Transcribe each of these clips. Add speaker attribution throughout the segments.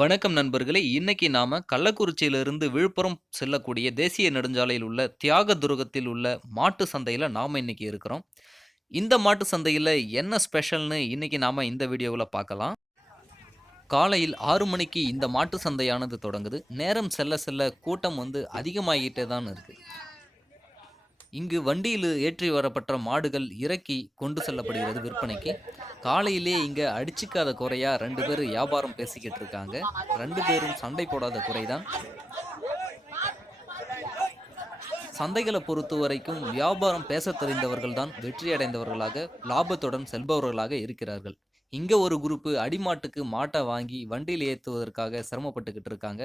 Speaker 1: வணக்கம் நண்பர்களே. இன்னைக்கு நாம கள்ளக்குறிச்சியிலிருந்து விழுப்புரம் செல்லக்கூடிய தேசிய நெடுஞ்சாலையில் உள்ள தியாக துருகத்தில் உள்ள மாட்டு சந்தையில் நாம இன்னைக்கு இருக்கிறோம். இந்த மாட்டு சந்தையில் என்ன ஸ்பெஷல்னு இன்னைக்கு நாம இந்த வீடியோவில் பார்க்கலாம். காலையில் ஆறு மணிக்கு இந்த மாட்டு சந்தையானது தொடங்குது. நேரம் செல்ல செல்ல கூட்டம் வந்து அதிகமாகிட்டே தான் இருக்கு. இங்கு வண்டியில் ஏற்றி வரப்பட்ட மாடுகள் இறக்கி கொண்டு செல்லப்படுகிறது விற்பனைக்கு. காலையிலே இங்க அடிச்சுக்காத குறையா ரெண்டு பேரும் வியாபாரம் பேசிக்கிட்டு இருக்காங்க. ரெண்டு பேரும் சண்டை போடாத குறைதான். சந்தைகளை பொறுத்த வரைக்கும் வியாபாரம் பேச தெரிந்தவர்கள் தான் வெற்றி அடைந்தவர்களாக லாபத்துடன் செல்பவர்களாக இருக்கிறார்கள். இங்க ஒரு குரூப்பு அடிமாட்டுக்கு மாட்டை வாங்கி வண்டியில் ஏற்றுவதற்காக சிரமப்பட்டுக்கிட்டு இருக்காங்க.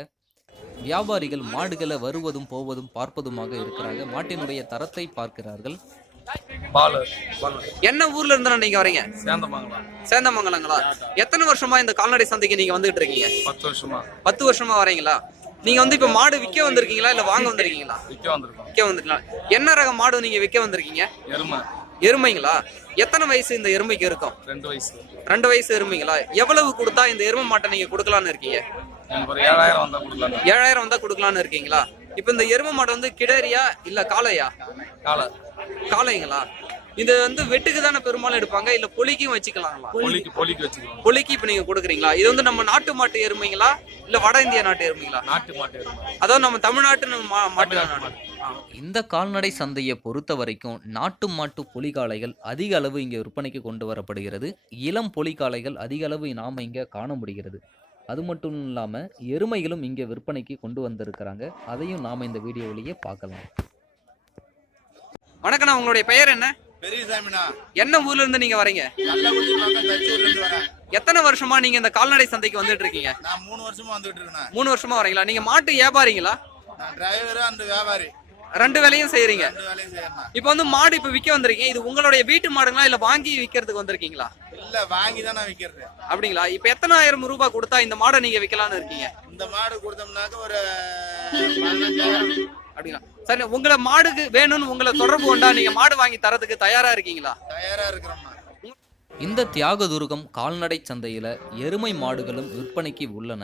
Speaker 1: வியாபாரிகள் மாடுகளை வருவதும் போவதும் பார்ப்பதுமாக இருக்கிறாங்க. மாட்டினுடைய தரத்தை பார்க்கிறார்கள்.
Speaker 2: பால்
Speaker 3: என்ன ஊர்ல இருந்து நீங்க வரீங்க?
Speaker 2: சேந்தமங்கலம்.
Speaker 3: சேந்தமங்கலங்களா? எத்தனை வருஷமா இந்த கால்நடை சந்தைக்கு நீங்க வந்துட்டு இருக்கீங்க?
Speaker 2: பத்து வருஷமா.
Speaker 3: பத்து வருஷமா வரீங்களா? நீங்க வந்து இப்ப மாடு விற்க வந்திருக்கீங்களா இல்ல வாங்க வந்திருக்கீங்களா?
Speaker 2: விற்க வந்திருக்கோம்.
Speaker 3: விற்க வந்திருக்கீங்களா? என்ன ரக மாடு நீங்க விற்க வந்திருக்கீங்க?
Speaker 2: எருமை.
Speaker 3: எருமைங்களா? எத்தனை வயசு இந்த எருமைக்கு இருக்கும்?
Speaker 2: ரெண்டு வயசு.
Speaker 3: ரெண்டு வயசு எருமைங்களா? எவ்வளவு கொடுத்தா இந்த எருமை மாட்டை நீங்க கொடுக்கலான்னு இருக்கீங்க?
Speaker 2: ஏழாயிரம் வந்தா கொடுக்கலாம்
Speaker 3: ஏழாயிரம் வந்தா கொடுக்கலான்னு இருக்கீங்களா? இப்ப இந்த எருமை மாடு வந்து கிடரியா இல்ல காளையா?
Speaker 2: காலை
Speaker 3: காளைங்களா? இது வந்து வெட்டுக்கு தானே பெரும்பாலும் எடுப்பாங்க? இல்ல பொலிக்கும் வச்சுக்கலாங்களா?
Speaker 2: பொலிக்கு பொலிக்கு வச்சுக்குவோம்
Speaker 3: பொலிக்கு இப்ப நீங்க கொடுக்குறீங்களா? இது வந்து நம்ம நாட்டு மாட்டு எருமைங்களா? இல்ல வட இந்திய நாட்டு எருமைங்களா?
Speaker 2: நாட்டு மாட்டு எருமை.
Speaker 3: அதாவது நம்ம தமிழ்நாட்டு மாட்டு.
Speaker 1: இந்த கால்நடை சந்தையை பொறுத்த வரைக்கும் நாட்டு மாட்டு பொலிகாளைகள் அதிக அளவு இங்கே விற்பனைக்கு கொண்டு வரப்படுகிறது. இளம் பொலிகாளைகள் அதிக அளவு நாம் இங்கே காண முடிகிறது. அது மட்டும் இல்லாமல் எருமைகளும் இங்கே விற்பனைக்கு கொண்டு வந்திருக்கிறாங்க. அதையும் நாம் இந்த வீடியோவிலேயே பார்க்கலாம்.
Speaker 3: வணக்கண்ணா உங்களுடைய பெயர் என்ன?
Speaker 4: பெரியசாமிண்ணா.
Speaker 3: என்ன ஊர்ல இருந்து நீங்க வரீங்க? எத்தனை வருஷமா நீங்க இந்த கால்நடை சந்தைக்கு வந்துட்டு இருக்கீங்க?
Speaker 4: நான் மூணு வருஷமா வந்துட்டு இருக்கேன்
Speaker 3: மூணு வருஷமா வரீங்களா? நீங்க மாட்டு வியாபாரிங்களா?
Speaker 4: நான் டிரைவரு அந்த வியாபாரி.
Speaker 3: ரெண்டு வேலையும் செய்யறீங்க இப்போ வந்து மாடு இப்ப விற்க வந்திருக்கீங்க. இது உங்களுடைய வீட்டு மாடுங்களா? இல்ல வாங்கி விற்கிறதுக்கு வந்திருக்கீங்களா?
Speaker 4: இல்ல வாங்கி தான் நான் விற்கிறது
Speaker 3: அப்படிங்களா? இப்ப எத்தனாயிரம் ரூபாய் கொடுத்தா இந்த மாடை நீங்க விற்கலாம்னு இருக்கீங்க?
Speaker 4: இந்த மாடு கொடுத்தோம்னாக்க ஒரு
Speaker 3: அப்படிங்களா சரி உங்களை மாடுக்கு வேணும்னு உங்களை தொடர்பு கொண்டா நீங்க மாடு வாங்கி தரதுக்கு தயாரா இருக்கீங்களா?
Speaker 4: தயாரா இருக்கிறோம்ண்ணா
Speaker 1: இந்த தியாகதுருகம் கால்நடை சந்தையில் எருமை மாடுகளும் விற்பனைக்கு உள்ளன.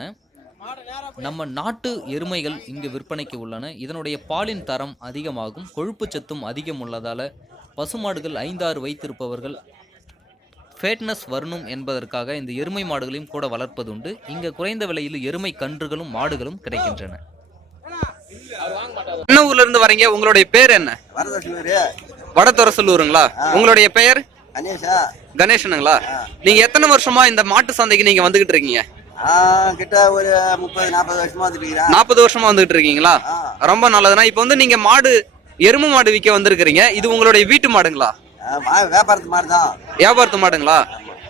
Speaker 1: நம்ம நாட்டு எருமைகள் இங்கு விற்பனைக்கு உள்ளன. இதனுடைய பாலின் தரம் அதிகமாகும். கொழுப்பு சத்தும் அதிகம் உள்ளதால் பசுமாடுகள் ஐந்தாறு வைத்திருப்பவர்கள் ஃபேட்னஸ் வரணும் என்பதற்காக இந்த எருமை மாடுகளையும் கூட வளர்ப்பதுண்டு. இங்கே குறைந்த விலையில் எருமை கன்றுகளும் மாடுகளும் கிடைக்கின்றன.
Speaker 3: என்ன ஊர்ல இருந்து வரீங்க? உங்களுடைய பேர் என்ன? வடதொரசலூருங்களா? உங்களுடைய பெயர்? கணேசனுங்களா நீங்க எத்தனை வருஷமா இந்த மாட்டு சந்தைக்கு நீங்க வந்துகிட்டு இருக்கீங்க?
Speaker 4: கிட்ட ஒரு முப்பது நாற்பது வருஷமா வந்துட்டு
Speaker 3: நாற்பது வருஷமா வந்துகிட்டு இருக்கீங்களா? ரொம்ப நல்லதுண்ணா இப்போ வந்து நீங்க மாடு எருமை மாடு விற்க வந்திருக்கிறீங்க. இது உங்களுடைய வீட்டு மாடுங்களா?
Speaker 4: வியாபாரத்து மாதிரி தான்
Speaker 3: வியாபாரத்து மாடுங்களா?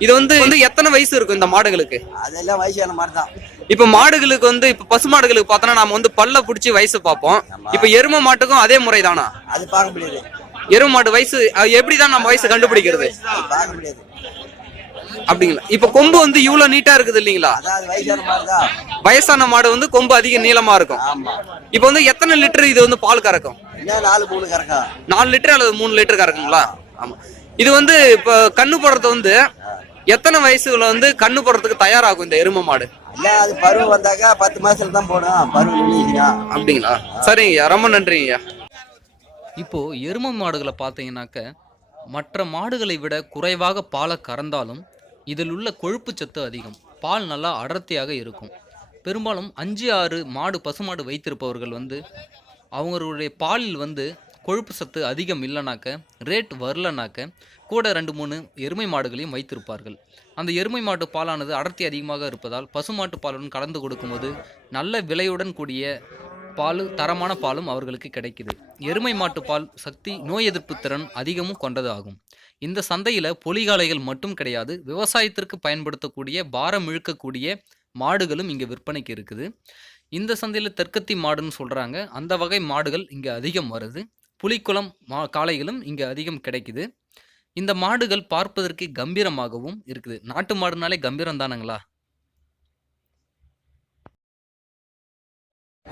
Speaker 3: இது வந்து வந்து எத்தனை வயசு இருக்கும் இந்த மாடுகளுக்கு?
Speaker 4: அதெல்லாம் வயசான மாதிரி தான்
Speaker 3: இப்ப மாடுகளுக்கு வந்து இப்ப பசு மாடுகளுக்கு பார்த்தோன்னா நாம வந்து பல்ல புடிச்சு வயசு பார்ப்போம். இப்ப எருமை மாட்டுக்கும் அதே முறைதானா?
Speaker 4: அது பார்க்க முடியாது.
Speaker 3: எருமை மாடு வயசு எப்படிதான் நம்ம வயசு கண்டுபிடிக்கிறது? அப்படிங்களா. இப்ப கொம்பு வந்து இவ்வளவு நீட்டா இருக்குது இல்லைங்களா?
Speaker 4: வயசான தான்
Speaker 3: மாடு வந்து கொம்பு அதிக நீளமா இருக்கும். இப்ப வந்து எத்தனை லிட்டர் இது வந்து பால் கறக்கும்?
Speaker 4: நாலு
Speaker 3: லிட்டர் அல்லது மூணு லிட்டர் கறக்குங்களா? ஆமா. இது வந்து இப்ப கண்ணு போடுறது வந்து எத்தனை வயசுல வந்து கண்ணு போடுறதுக்கு தயாராகும் இந்த எருமை மாடு?
Speaker 4: இல்ல அது பருவம் வந்தாக்கா பத்து மாசத்துல தான் போடும். பருவம்
Speaker 3: அப்படிங்களா? சரிங்கய்யா ரொம்ப நன்றிங்கய்யா.
Speaker 1: இப்போ எருமை மாடுகளை பார்த்தீங்கன்னாக்க மற்ற மாடுகளை விட குறைவாக பாலை கறந்தாலும் இதில் உள்ள கொழுப்பு சத்து அதிகம். பால் நல்லா அடர்த்தியாக இருக்கும். பெரும்பாலும் அஞ்சு ஆறு மாடு பசுமாடு வைத்திருப்பவர்கள் வந்து அவங்களுடைய பாலில் வந்து கொழுப்பு சத்து அதிகம் இல்லைனாக்க ரேட் வரலனாக்க கூட ரெண்டு மூணு எருமை மாடுகளையும் வைத்திருப்பார்கள். அந்த எருமை மாட்டு பாலானது அடர்த்தி அதிகமாக இருப்பதால் பசுமாட்டு பாலுடன் கலந்து கொடுக்கும்போது நல்ல விலையுடன் கூடிய பால் தரமான பாலும் அவர்களுக்கு கிடைக்குது. எருமை மாட்டு பால் சக்தி நோய் எதிர்ப்பு திறன் அதிகமும் கொண்டது ஆகும் இந்த சந்தையில் பொலிகாலைகள் மட்டும் கிடையாது விவசாயத்திற்கு பயன்படுத்தக்கூடிய பாரம் இழுக்கக்கூடிய மாடுகளும் இங்கே விற்பனைக்கு இருக்குது. இந்த சந்தையில் தெற்கத்தி மாடுன்னு சொல்கிறாங்க அந்த வகை மாடுகள் இங்கே அதிகம் வருது. புலிக்குளம் மா காளைகளும் இங்கே அதிகம் கிடைக்குது. இந்த மாடுகள் பார்ப்பதற்கு கம்பீரமாகவும் இருக்குது. நாட்டு மாடுனாலே கம்பீரம் தானுங்களா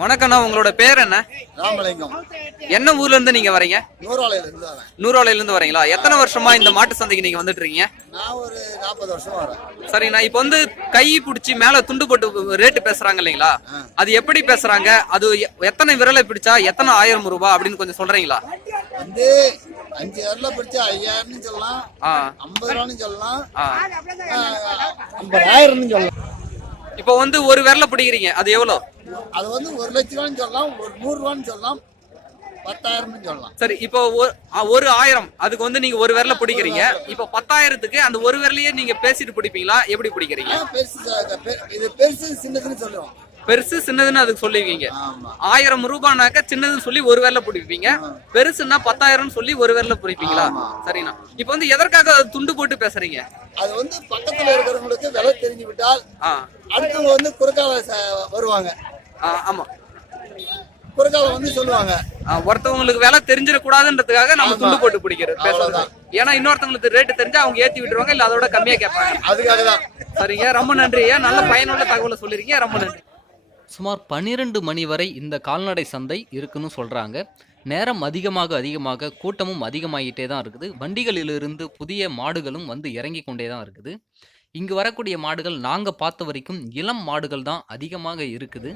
Speaker 3: வணக்கம்ண்ணா உங்களோட பேர் என்ன?
Speaker 5: ராமலிங்கம்.
Speaker 3: என்ன ஊர்ல இருந்து நீங்க வரீங்க?
Speaker 5: நூறாலையில இருந்து
Speaker 3: நூறாலையில இருந்து வரீங்களா? எத்தனை வருஷமா இந்த மாட்டு சந்தைக்கு நீங்க வந்துட்டு இருக்கீங்க?
Speaker 5: நான் ஒரு நாற்பது வருஷம் வரேன்.
Speaker 3: சரிண்ணா இப்போ வந்து கை பிடிச்சி மேல துண்டு போட்டு ரேட்டு பேசுறாங்க இல்லைங்களா? அது எப்படி பேசுறாங்க? அது எத்தனை விரலை பிடிச்சா எத்தனை ஆயிரம் ரூபாய் அப்படின்னு கொஞ்சம் சொல்றீங்களா?
Speaker 5: வந்து அஞ்சு விரல பிடிச்சா ஐயாயிரம்னு சொல்லலாம். ஐம்பது ரூபான்னு சொல்லலாம். ஐம்பதாயிரம்னு சொல்லலாம்.
Speaker 3: இப்போ வந்து ஒரு விரல பிடிக்கிறீங்க அது எவ்வளோ?
Speaker 5: அது வந்து ஒரு லட்ச ரூபான்னு சொல்லலாம் ஒரு நூறு ரூபான்னு சொல்லலாம் பத்தாயிரம்னு சொல்லலாம்.
Speaker 3: சரி இப்போ ஒரு- ஆயிரம் அதுக்கு வந்து நீங்க ஒரு விரல பிடிக்கிறீங்க. இப்போ பத்தாயிரத்துக்கு அந்த ஒரு விரலையே நீங்க பேசிட்டு பிடிப்பீங்களா? எப்படி பிடிக்கிறீங்க?
Speaker 5: பெருசு இது பெருசு சின்னதுன்னு சொல்லுவோம்.
Speaker 3: பெருசு சின்னதுன்னு அதுக்கு சொல்லுவீங்க ஆயிரம் ரூபாய்னாக்க சின்னதுன்னு சொல்லி ஒரு விரல பிடிப்பீங்க. பெருசுன்னா பத்தாயிரம்னு சொல்லி ஒரு விரல பிடிப்பீங்களா. சரிண்ணா. இப்போ வந்து எதற்காக துண்டு போட்டு பேசுறீங்க?
Speaker 5: அது வந்து பக்கத்துல இருக்கிறவங்களுக்கு விலை தெரிஞ்சு விட்டால் அடுத்தவங்க வந்து குறுக்கால வருவாங்க.
Speaker 3: ஆமா.
Speaker 5: குறுக்கால வந்து சொல்லுவாங்க.
Speaker 3: ஒருத்தவங்களுக்கு விலை தெரிஞ்சிடக்கூடாதுன்றதுக்காக நம்ம துண்டு போட்டு பிடிக்கிறது பேசுறது. ஏன்னா இன்னொருத்தவங்களுக்கு ரேட்டு தெரிஞ்சா அவங்க ஏத்தி விட்டுருவாங்க இல்ல அதோட கம்மியா கேட்பாங்க.
Speaker 5: அதுக்காக தான்
Speaker 3: சரிங்க ரொம்ப நன்றி ஐயா. நல்ல பயனுள்ள தகவலை சொல்லிருக்கீங்க. ரொம்ப நன்றி.
Speaker 1: சுமார் பன்னிரண்டு மணி வரை இந்த கால்நடை சந்தை இருக்குன்னு சொல்கிறாங்க நேரம் அதிகமாக அதிகமாக கூட்டமும் அதிகமாகிட்டே தான் இருக்குது. வண்டிகளிலிருந்து புதிய மாடுகளும் வந்து இறங்கி கொண்டே தான் இருக்குது. இங்கு வரக்கூடிய மாடுகள் நாங்கள் பார்த்த வரைக்கும் இளம் மாடுகள் தான் அதிகமாக இருக்குது.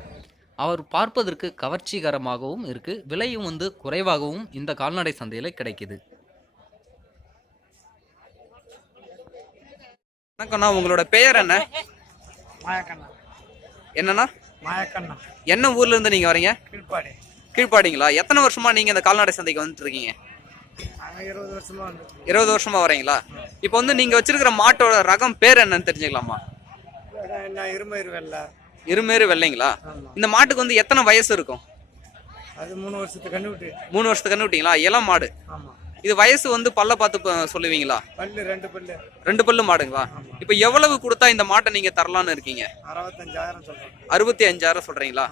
Speaker 1: அவர் பார்ப்பதற்கு கவர்ச்சிகரமாகவும் இருக்குது விலையும் வந்து குறைவாகவும் இந்த கால்நடை சந்தையில் கிடைக்குது.
Speaker 3: வணக்கம்ண்ணா உங்களோட பெயர் என்ன?
Speaker 6: மாயக்கண்ணா.
Speaker 3: என்னண்ணா?
Speaker 6: மாயக்கண்ணா.
Speaker 3: என்ன ஊர்ல இருந்து நீங்க வரீங்க?
Speaker 6: கீழ்ப்பாடி.
Speaker 3: கீழ்ப்பாடிங்களா? எத்தனை வருஷமா நீங்க இந்த கால்நடை சந்தைக்கு வந்துட்டு இருக்கீங்க
Speaker 6: இருபது வருஷமா வந்து
Speaker 3: இருபது வருஷமா வரீங்களா? இப்போ வந்து நீங்க வச்சிருக்கிற மாட்டோட ரகம் பேர் என்னன்னு தெரிஞ்சுக்கலாமா?
Speaker 6: என்ன இருமயிறு வெள்ளை?
Speaker 3: இருமேறு வெள்ளைங்களா. இந்த மாட்டுக்கு வந்து எத்தனை வயசு இருக்கும்?
Speaker 6: அது மூணு வருஷத்துக்கு கண்டுபிட்டு
Speaker 3: மூணு வருஷத்துக்கு கண்ணு விட்டீங்களா? இளம் மாடு. இது வயசு வந்து பல்ல பார்த்து சொல்லுவீங்களா?
Speaker 6: பல்லு ரெண்டு பல்லு.
Speaker 3: ரெண்டு பல்லு மாடுங்களா? இப்போ எவ்வளவு கொடுத்தா இந்த மாட்டை நீங்க தரலாம்னு இருக்கீங்க?
Speaker 6: அறுபத்தஞ்சாயிரம் சொல்றேன்
Speaker 3: அறுபத்தி அஞ்சாயிரம் சொல்றீங்களா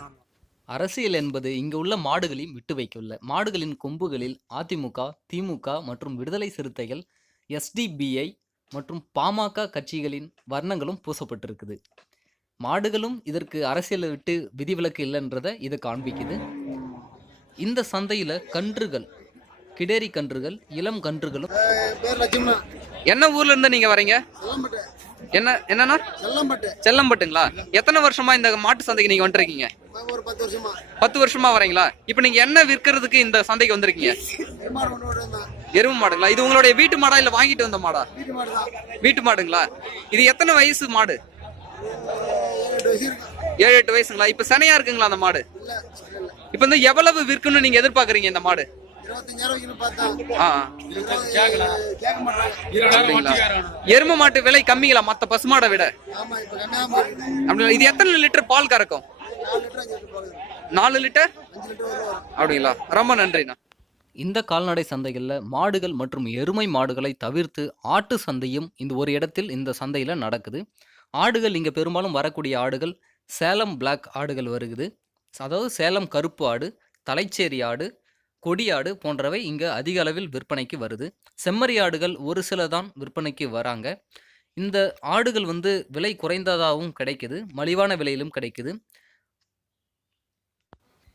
Speaker 1: அரசியல் என்பது இங்கு உள்ள மாடுகளையும் விட்டு வைக்கவில்லை மாடுகளின் கொம்புகளில் அதிமுக திமுக மற்றும் விடுதலை சிறுத்தைகள் எஸ்டிபிஐ மற்றும் பாமக கட்சிகளின் வர்ணங்களும் பூசப்பட்டிருக்குது. மாடுகளும் இதற்கு அரசியலை விட்டு விதிவிலக்கு இல்லைன்றதை இது காண்பிக்குது. இந்த சந்தையில் கன்றுகள் கிடேரி கன்றுகள் இளம் கன்றுகளும்
Speaker 3: என்ன ஊர்ல இருந்து நீங்க வரீங்க?
Speaker 5: செல்லம்பட்டு.
Speaker 3: என்ன என்னன்னா
Speaker 5: செல்லம்பட்டு.
Speaker 3: செல்லம்பட்டுங்களா? எத்தனை வருஷமா இந்த மாட்டு சந்தைக்கு நீங்க வந்துருக்கீங்க?
Speaker 5: ஒரு பத்து வருஷமா.
Speaker 3: வரீங்களா? இப்போ நீங்க என்ன விற்கிறதுக்கு இந்த சந்தைக்கு வந்திருக்கீங்க? எருவு மாடுங்களா? இது உங்களுடைய வீட்டு மாடா இல்ல வாங்கிட்டு வந்த மாடா?
Speaker 5: வீட்டு மாடு தான்
Speaker 3: வீட்டு மாடுங்களா? இது எத்தனை வயசு மாடு
Speaker 5: ஏழு எட்டு வயசு இருக்கு
Speaker 3: ஏழு எட்டு வயசுங்களா? இப்ப சனையா இருக்குங்களா அந்த மாடு?
Speaker 5: இல்ல இல்ல
Speaker 3: இப்ப வந்து எவ்வளவு விற்கணும்னு நீங்க எதிர்பார்க்கறீங்க இந்த மாடு? எரும மாட்டு விலை கம்மிங்களா மத்த பசுமாடை விட? இது எத்தனை லிட்டர் பால் கறக்கும்?
Speaker 5: நாலு லிட்டர்
Speaker 3: அப்படிங்களா? ரொம்ப நன்றிண்ணா.
Speaker 1: இந்த கால்நடை சந்தைகளில் மாடுகள் மற்றும் எருமை மாடுகளை தவிர்த்து ஆட்டு சந்தையும் இந்த ஒரு இடத்தில் இந்த சந்தையில் நடக்குது. ஆடுகள் இங்கே பெரும்பாலும் வரக்கூடிய ஆடுகள் சேலம் பிளாக் ஆடுகள் வருகுது. அதாவது சேலம் கருப்பு ஆடு தலைச்சேரி ஆடு கொடி ஆடு போன்றவை இங்கே அதிக அளவில் விற்பனைக்கு வருது. செம்மறி ஆடுகள் ஒரு சில தான் விற்பனைக்கு வராங்க. இந்த ஆடுகள் வந்து விலை குறைந்ததாகவும் கிடைக்குது. மலிவான விலையிலும் கிடைக்குது.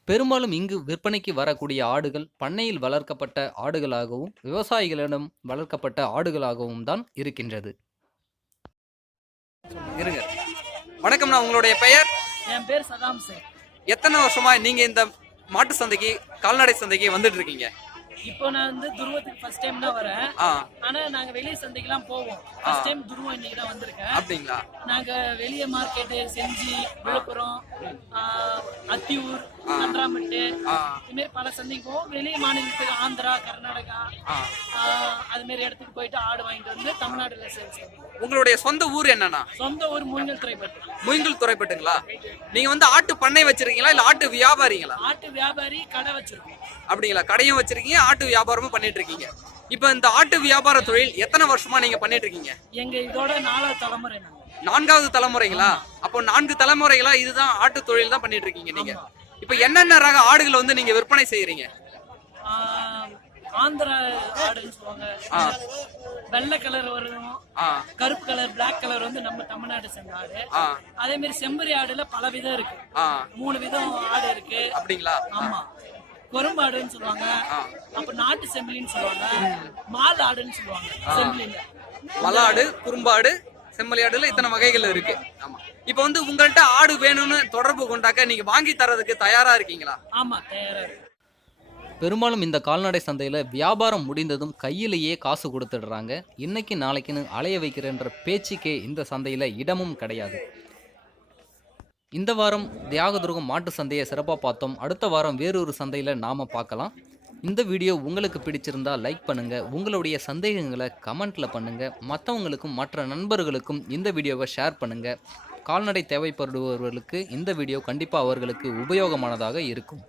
Speaker 1: பெரும்பாலும் இங்கு விற்பனைக்கு வரக்கூடிய ஆடுகள் பண்ணையில் வளர்க்கப்பட்ட ஆடுகளாகவும் விவசாயிகளிடம் வளர்க்கப்பட்ட ஆடுகளாகவும் தான் இருக்கின்றது.
Speaker 3: இருங்க. வணக்கம்ண்ணா உங்களுடைய பெயர்?
Speaker 7: என் பேர் சதாம் சார்.
Speaker 3: எத்தனை வருஷமா நீங்க இந்த மாட்டு சந்தைக்கு கால்நடை சந்தைக்கு வந்துட்டு இருக்கீங்க
Speaker 7: இப்போ நான் வந்து துருவத்துக்கு ஃபர்ஸ்ட் டைம் தான் வரேன்.
Speaker 3: ஆ.
Speaker 7: ஆனா நாங்க வெளிய சந்தைக்கெல்லாம் போவோம். ஃபர்ஸ்ட் டைம் துருவம் இன்னைக்கு தான் வந்திருக்கேன்.
Speaker 3: அப்படிங்களா?
Speaker 7: நாங்க வெளிய மார்க்கெட்டு செஞ்சி விழுப்புரம் ஆ, அத்தியூர் இது மாதிரி பல சந்தைக்கு போவோம் வெளிய மாநிலத்துக்கு ஆந்திரா கர்நாடகா அது மாதிரி இடத்துக்கு போயிட்டு ஆடு வாங்கிட்டு வந்து தமிழ்நாடுல சேல்ஸ்
Speaker 3: உங்களுடைய சொந்த ஊர் என்னன்னா
Speaker 7: சொந்த ஊர் மூங்கல் துறைப்பட்டு.
Speaker 3: முயங்கல் துறைப்பட்டுங்களா? நீங்க வந்து ஆட்டு பண்ணை வச்சிருக்கீங்களா? இல்ல ஆட்டு வியாபாரிங்களா?
Speaker 7: ஆட்டு வியாபாரி கடை வச்சிருக்கோம்.
Speaker 3: அப்படிங்களா? கடையும் வச்சிருக்கீங்க ஆட்டு வியாபாரமும் பண்ணிட்டு இருக்கீங்க. இப்போ இந்த ஆட்டு வியாபார தொழில் எத்தனை வருஷமா நீங்க பண்ணிட்டு இருக்கீங்க?
Speaker 7: எங்க இதோட நாலாவது தலைமுறை
Speaker 3: நான்காவது தலைமுறைங்களா? அப்போ நான்கு தலைமுறைகளா இதுதான் ஆட்டு தொழில் தான் பண்ணிட்டு இருக்கீங்க நீங்க? இப்போ என்னென்ன ரக ஆடுகளை வந்து நீங்க விற்பனை செய்யறீங்க?
Speaker 7: ஆந்திரா ஆடுன்னு சொல்லுவாங்க. வெள்ளை கலர் வரும். கருப்பு கலர் பிளாக் கலர் வந்து நம்ம தமிழ்நாடு சேர்ந்த ஆடு. அதே மாதிரி செம்பரி ஆடுல பல விதம் இருக்கு. மூணு விதம் ஆடு இருக்கு.
Speaker 3: அப்படிங்களா?
Speaker 7: ஆமா. கொரும்பாடுன்னு சொல்லுவாங்க.
Speaker 3: ஆ.
Speaker 7: அப்புறம் நாட்டு செம்பிலின்னு சொல்லுவாங்க. மால் ஆடுன்னு சொல்லுவாங்க செம்பிலில
Speaker 3: மலாடு குறும்பாடு செம்மறியாடுல இத்தனை வகைகள் இருக்கு. ஆமா. இப்போ வந்து உங்கள்கிட்ட ஆடு வேணும்னு தொடர்பு கொண்டாக்க நீங்க வாங்கி தரதுக்கு தயாரா இருக்கீங்களா?
Speaker 7: ஆமா தயாரா இருக்கு.
Speaker 1: பெரும்பாலும் இந்த கால்நடை சந்தையில் வியாபாரம் முடிந்ததும் கையிலேயே காசு கொடுத்துடுறாங்க. இன்னைக்கு நாளைக்குன்னு அலைய வைக்கிறன்ற பேச்சுக்கே இந்த சந்தையில் இடமும் கிடையாது. இந்த வாரம் தியாகதுர்கம் மாட்டு சந்தையை சிறப்பாக பார்த்தோம். அடுத்த வாரம் வேறொரு சந்தையில் நாம் பார்க்கலாம். இந்த வீடியோ உங்களுக்கு பிடிச்சிருந்தா லைக் பண்ணுங்கள் உங்களுடைய சந்தேகங்களை கமெண்ட்டில் பண்ணுங்கள் மற்றவங்களுக்கும் மற்ற நண்பர்களுக்கும் இந்த வீடியோவை ஷேர் பண்ணுங்கள் கால்நடை தேவைப்படுபவர்களுக்கு இந்த வீடியோ கண்டிப்பாக அவர்களுக்கு உபயோகமானதாக இருக்கும்.